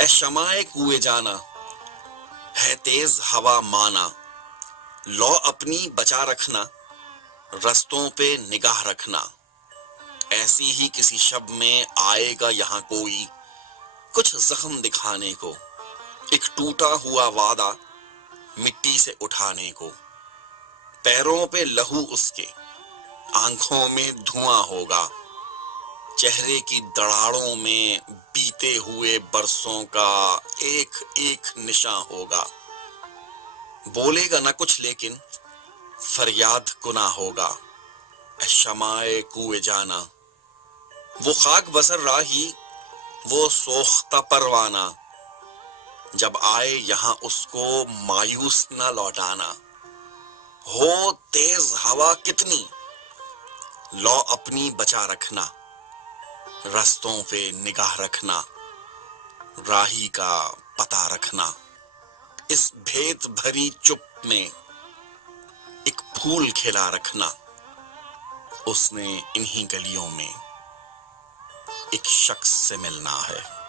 اے شمائے کوئے جانا، ہے تیز ہوا مانا، لو اپنی بچا رکھنا، رستوں پہ نگاہ رکھنا۔ ایسی ہی کسی شب میں آئے گا یہاں کوئی، کچھ زخم دکھانے کو، ایک ٹوٹا ہوا وعدہ مٹی سے اٹھانے کو۔ پیروں پہ لہو اس کے، آنکھوں میں دھواں ہوگا، چہرے کی دراڑوں میں بیتے ہوئے برسوں کا ایک ایک نشاں ہوگا۔ بولے گا نہ کچھ لیکن فریاد کنا ہوگا، اے شمائے کوئے جانا۔ وہ خاک بسر راہی، وہ سوختہ پروانہ، جب آئے یہاں اس کو مایوس نہ لوٹانا۔ ہو تیز ہوا کتنی، لو اپنی بچا رکھنا، رستوں پہ نگاہ رکھنا، راہی کا پتہ رکھنا۔ اس بھیت بھری چپ میں ایک پھول کھلا رکھنا، اس نے انہی گلیوں میں ایک شخص سے ملنا ہے۔